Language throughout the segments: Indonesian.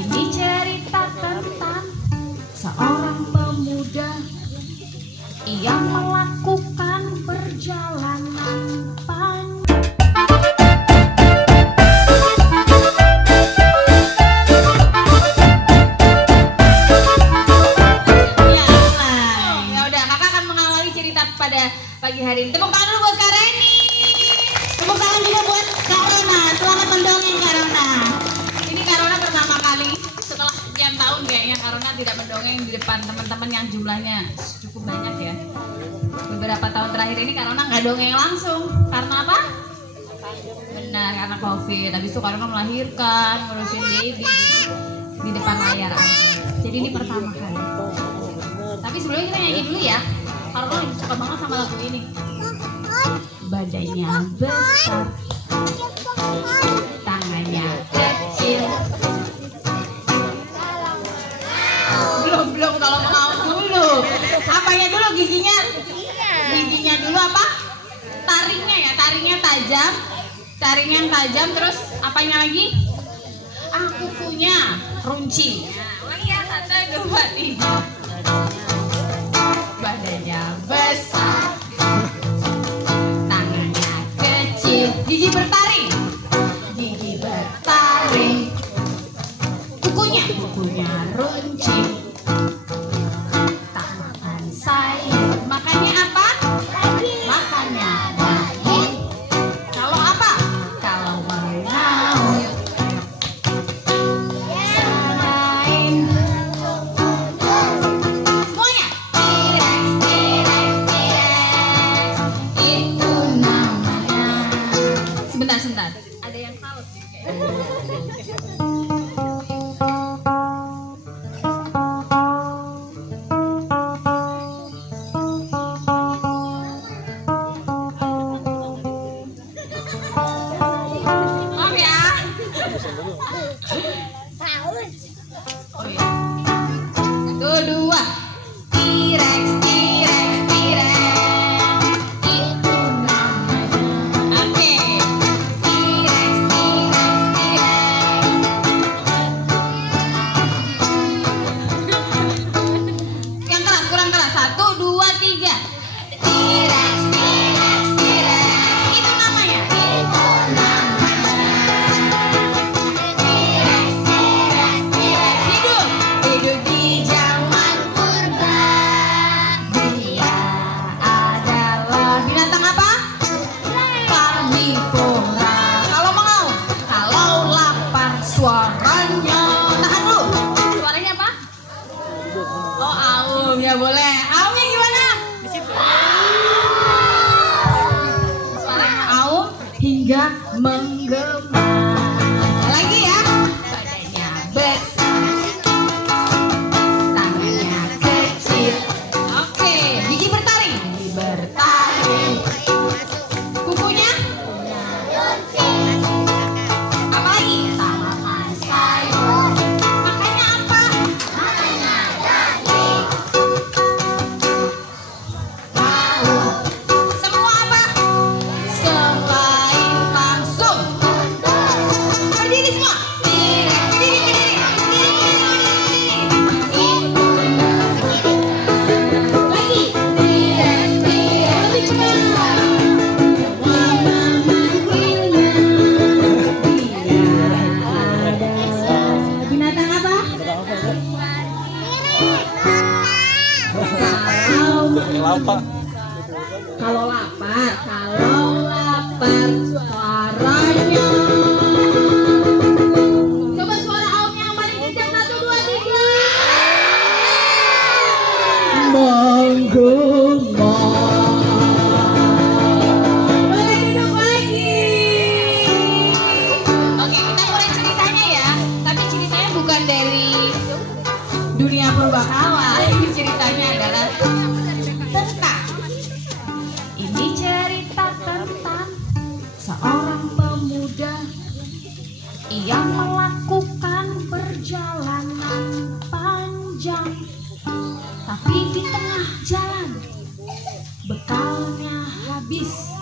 Ini cerita tentang seorang pemuda yang melakukan perjalanan panjang. Ya udah, kakak akan mengawali cerita pada pagi hari ini. Tepuk tangan dulu buat Kak Reni. Tepuk tangan juga buat Kak Rona. Selamat mendongeng Kak Rona. Ini Kak Rona pertama kali setelah sekian tahun kayaknya Kak Rona tidak mendongeng di depan teman-teman yang jumlahnya cukup banyak ya. Beberapa tahun terakhir ini Kak Rona nggak dongeng langsung. Karena apa? Benar, karena COVID. Habis itu Kak Rona melahirkan, ngurusin baby di depan layar aja. Jadi ini pertama kali. Tapi sebelumnya kita nyanyi dulu ya. Kak Rona lebih suka banget sama lagu ini. Badannya besar, tangannya kecil. Belum kalau mau dulu. Apanya dulu giginya? Giginya dulu apa? Taringnya ya, taringnya tajam. Taringnya yang tajam, terus apanya lagi? Kukunya runcing. Oh iya, 1, 2, 3. Badannya besar, tangannya kecil, gigi bertaring. Gigi bertaring. Kukunya runcing. Tak makan sayur, makannya apa? Makannya daging. Kalau apa? Kalau mengaum. Selain semuanya T-Rex, itu namanya. Sebentar, ada yang salah sih maaf ya. Oh iya. Tuh 2. T-Rex, itu namanya. Oke. T-Rex. Yang keras, kurang keras. 1, 2, 3. T-Rex. Itu namanya. Hidup di zaman purba. Dia adalah binatang apa? Karnivora. Kalau mau, kalau lapar suaranya. Tahan dulu. Suaranya apa? Oh, aum. Ya boleh. Aumnya gimana? Suaranya aum hingga menggema. Lagi ya. Badannya besar, tangannya kecil. Oke, gigi bertaring. Kukunya apa lagi? Tak makan sayur. Makannya apa? Makannya daging. Tahu. Semua apa? Selain langsung. Berdiri semua. Berdiri. Lagi. Lebih cepat. Binatang apa? Kalau lapar suaranya. Coba suara aumnya yang paling kencang. 1, 2, 3. Menggema. Boleh hidup lagi. Oke, kita mulai ceritanya ya. Tapi ceritanya bukan dari dunia purbakala. Ini ceritanya adalah tentang. Ini cerita tentang seorang pemuda yang melakukan perjalanan panjang. Tapi di tengah jalan bekalnya habis,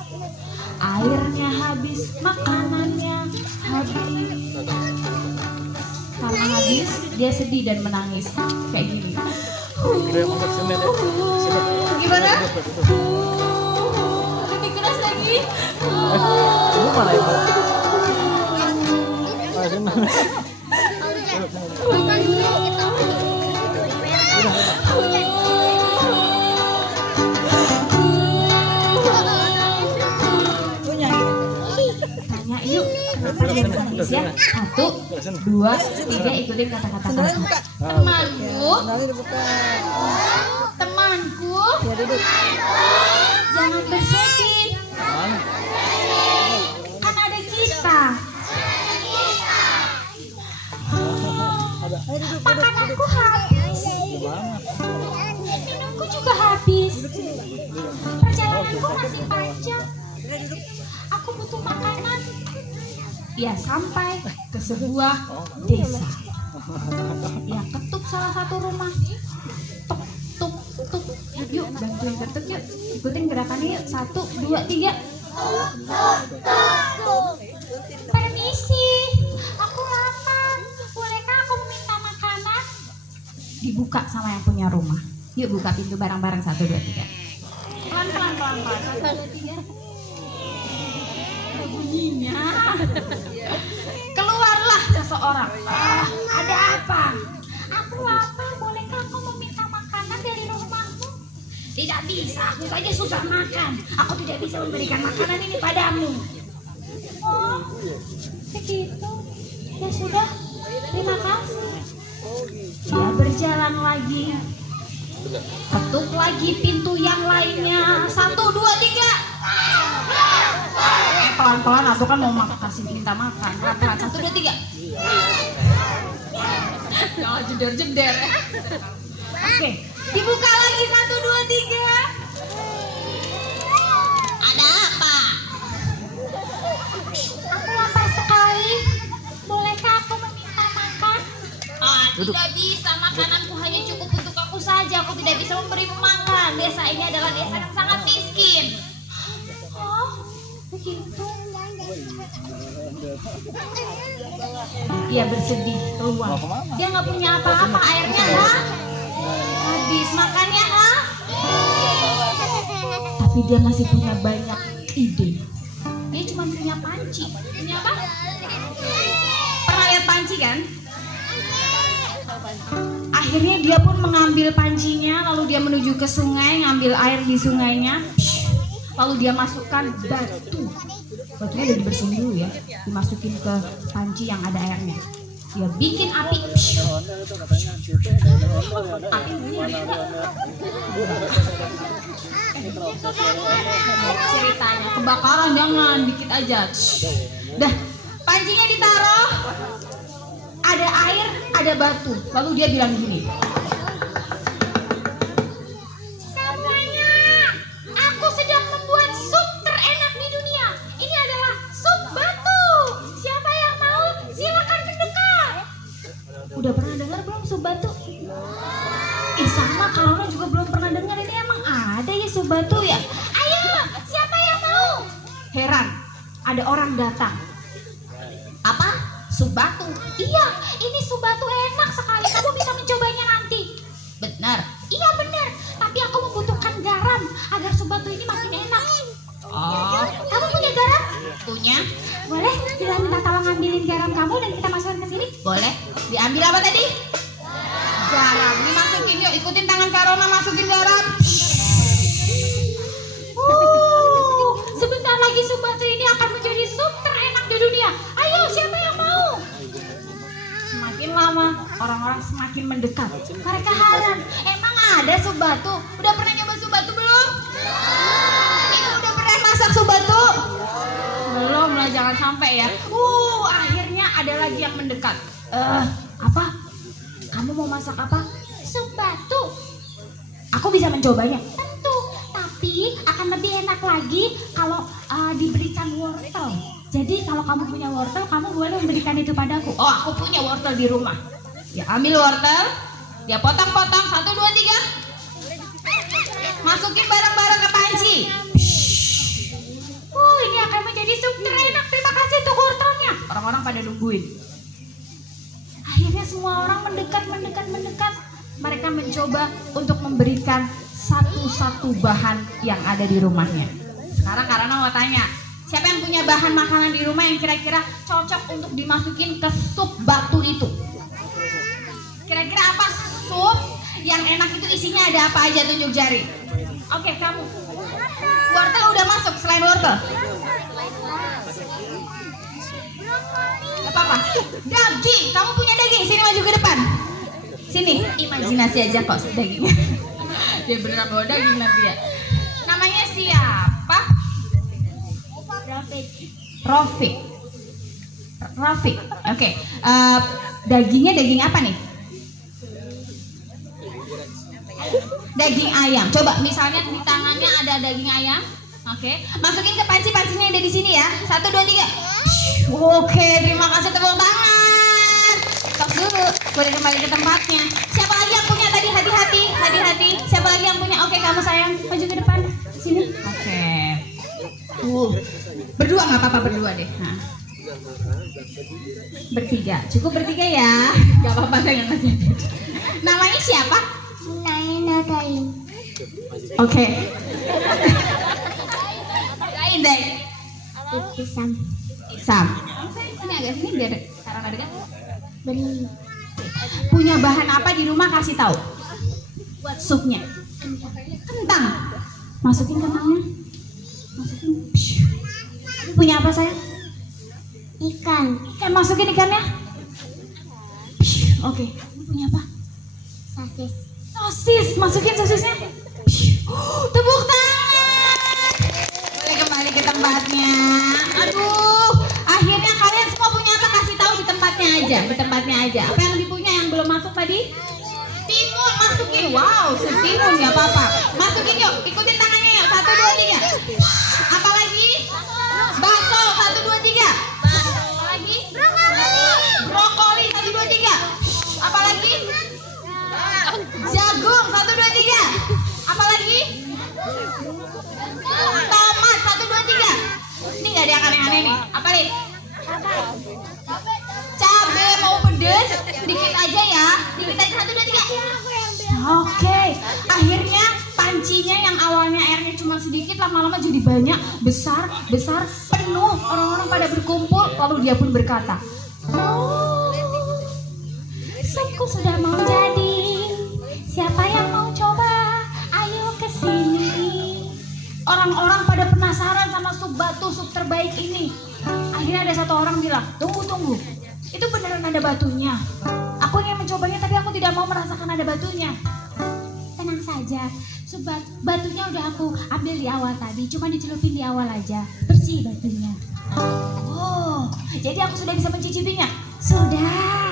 airnya habis, makanannya habis. Karena habis, dia sedih dan menangis kayak gini. Gimana? Lebih keras lagi. Ibu mana ibu? Tanya yuk, kenapa dia menangis ya? 1, 2, 3, ikutin kata-kata kamu. Temanku, jangan bersedih. Kan ada kita. Makananku habis. Minumku juga habis. Perjalananku masih panjang. Aku butuh makanan. Ya sampai ke sebuah desa. Ya ketuk salah satu rumah. Tuk tuk tuk. Yuk bantuin ketuk yuk. Ikutin gerakannya yuk. 1, 2, 3. Permisi, aku lapar. Bolehkah aku meminta makanan? Dibuka sama yang punya rumah. Yuk buka pintu bareng-bareng 1, 2, 3. Pelan-pelan. 1, 2, 3. Bunyinya. Keluarlah seseorang. Ada apa? Aku lapar. Bolehkah aku meminta makanan dari rumahmu? Tidak bisa. Aku saja susah makan. Aku tidak bisa memberikan makanan ini padamu. Oh, begitu. Ya sudah. Terima kasih. Dia berjalan lagi. Ketuk lagi pintu yang lainnya. 1, 2, 3. Pelan-pelan, aku kan mau kasih minta makan. Pelan-pelan, 1, 2, 3. Jangan jeder-jeder ya. Oke, dibuka lagi 1, 2, 3. Ada apa? Aku lapar sekali. Bolehkah aku meminta makan? Tidak bisa. Makananku hanya cukup untuk aku saja. Aku tidak bisa memberimu makan. Desa ini adalah desa yang sangat miskin. Oh, begitu. Dia bersedih keluar. Dia nggak punya apa-apa. Airnya habis, makannya tapi dia masih punya banyak ide. Dia cuma punya panci. Punya apa? Pernah lihat panci kan? Akhirnya dia pun mengambil pancinya, lalu dia menuju ke sungai, ngambil air di sungainya. Lalu dia masukkan batu. Batunya udah dibersihin dulu ya, dimasukin ke panci yang ada airnya. Dia bikin api. Ceritanya kebakaran, jangan dikit aja. Dah, pancinya ditaruh. Ada air, ada batu. Lalu dia bilang gini. Semuanya, aku sedang membuat sup terenak di dunia. Ini adalah sup batu. Siapa yang mau, silakan mendekat. Udah pernah dengar belum sup batu? Sama Karona juga belum pernah dengar. Ini emang ada ya sup batu ya? Ayo, siapa yang mau? Heran, ada orang datang. Apa? Sup batu? Iya, ini sup batu enak sekali. Kamu bisa mencobanya nanti. Benar? Iya benar. Tapi aku membutuhkan garam agar sup batu ini makin enak. Oh, kamu punya garam? Punya. Boleh bila minta tolong ambilin garam kamu dan kita masukin ke sini? Boleh. Diambil apa tadi? Garam. Dimasukin yuk. Ikutin tangan Karona, masukin garam. Sebentar lagi sup batu ini akan menjadi sup terenak di dunia. Ayo, siapa yang mau? Semakin lama, orang-orang semakin mendekat. Mereka heran, emang ada sup batu? Udah pernah nyoba sup batu belum? Ini udah pernah masak sup batu? Belum lah, jangan sampai ya. Akhirnya ada lagi yang mendekat. Apa? Kamu mau masak apa? Sup batu. Aku bisa mencobanya. Tentu, tapi akan lebih enak lagi kalau diberikan wortel. Jadi kalau kamu punya wortel, kamu boleh memberikan itu padaku. Oh, aku punya wortel di rumah. Ya, ambil wortel, dia potong-potong, 1, 2, 3. Masukin barang-barang ke panci. Ini akan menjadi sup terenak. Terima kasih untuk wortelnya. Orang-orang pada nungguin. Akhirnya semua orang mendekat. Mereka mencoba untuk memberikan satu-satu bahan yang ada di rumahnya. Sekarang Kak Rona mau tanya, siapa yang punya bahan makanan di rumah yang kira-kira cocok untuk dimasukin ke sup batu itu? Kira-kira apa sup yang enak itu, isinya ada apa aja, tunjuk jari. Oke, kamu. Wortel udah masuk, selain wortel? Gak apa-apa. Daging, kamu punya daging, sini maju ke depan. Sini, imajinasi aja kok dagingnya. Dia beneran bawa daging nanti ya. Namanya siapa? Rafiq. Oke. Dagingnya daging apa nih? Daging ayam. Coba misalnya di tangannya ada daging ayam. Oke. Masukin ke panci-pancinya yang ada di sini ya. 1, 2, 3. Oke, terima kasih, tepuk tangan. Tos dulu, boleh kembali ke tempatnya. Siapa lagi yang punya tadi? Hati-hati. Siapa lagi yang punya? Oke, kamu sayang, maju ke depan. Sini. Oke. Berdua nggak apa-apa, berdua deh. Nah. Bertiga, cukup bertiga ya. Gak apa-apa, saya nggak ngasih. Namanya siapa? Nadain. Oke. Lain deh. Pisang. Sam. Sini agak sini biar karena nggak dekat. Beri. Punya bahan apa di rumah, kasih tahu. Buat supnya. Kentang. Masukin kentangnya. Masukin. Punya apa sayang? Ikan. Ikan, masukin ikannya. Oke. Punya apa? Sosis, masukin sosisnya. Tepuk tangan. Boleh kembali ke tempatnya. Aduh, akhirnya kalian semua punya apa? Kasih tahu di tempatnya aja. Apa yang dipunya yang belum masuk tadi? Timun, masukin. Wow, setimun nggak apa-apa. Masukin yuk, ikutin tangannya yuk. 1, 2, 3. Apa lagi? Bakso. 1, 2, 3. Apa lagi? Brokoli. 1, 2, 3. Apa lagi? Jagung. 1, 2, 3. Apa lagi? Tomat. 1, 2, 3. Ini nggak ada yang aneh-aneh nih. Apa nih? Cabe. Mau pedes? Dikit aja ya. Dikit aja. 1, 2, 3. Oke. Akhirnya pancinya yang awalnya airnya cuma sedikit, lama-lama jadi banyak, besar, penuh. Orang-orang pada berkumpul. Lalu dia pun berkata, supku sudah mau jadi. Siapa yang mau coba? Ayo ke sini. Orang-orang pada penasaran sama sup batu, sup terbaik ini. Akhirnya ada satu orang bilang, tunggu. Itu beneran ada batunya. Aku ingin mencobanya tapi aku tidak mau merasakan ada batunya. Tenang saja, sup batunya udah aku ambil di awal tadi. Cuma dicelupin di awal aja. Bersih batunya. Oh, jadi aku sudah bisa mencicipinya? Sudah.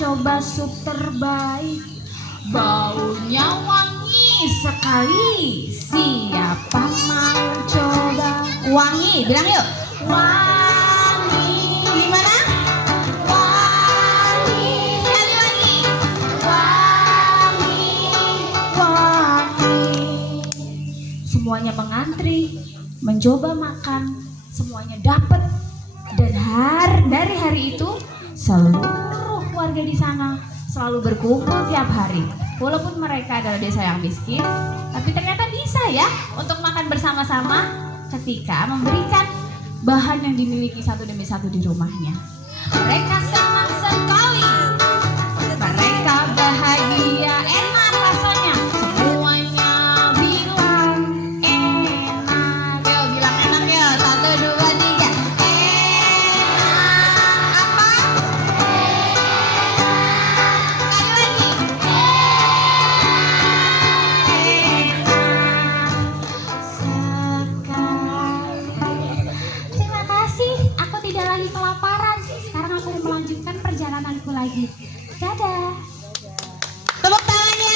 Coba sup terbaik, baunya wangi sekali. Siapa mau coba? Wangi, bilang yuk. Wangi. Gimana? Wangi. Sekali lagi. Wangi. Semuanya mengantri, mencoba makan. Semuanya dapat. Dan dari hari itu seluruh warga di sana selalu berkumpul tiap hari. Walaupun mereka adalah desa yang miskin, tapi ternyata bisa ya untuk makan bersama-sama ketika memberikan bahan yang dimiliki satu demi satu di rumahnya. Mereka senang sekali. Mereka bahagia, enak rasanya. Semuanya bilang enak. Yuk bilang enak ya. 1, 2, 3. Lagi. Dadah. Tepuk tangannya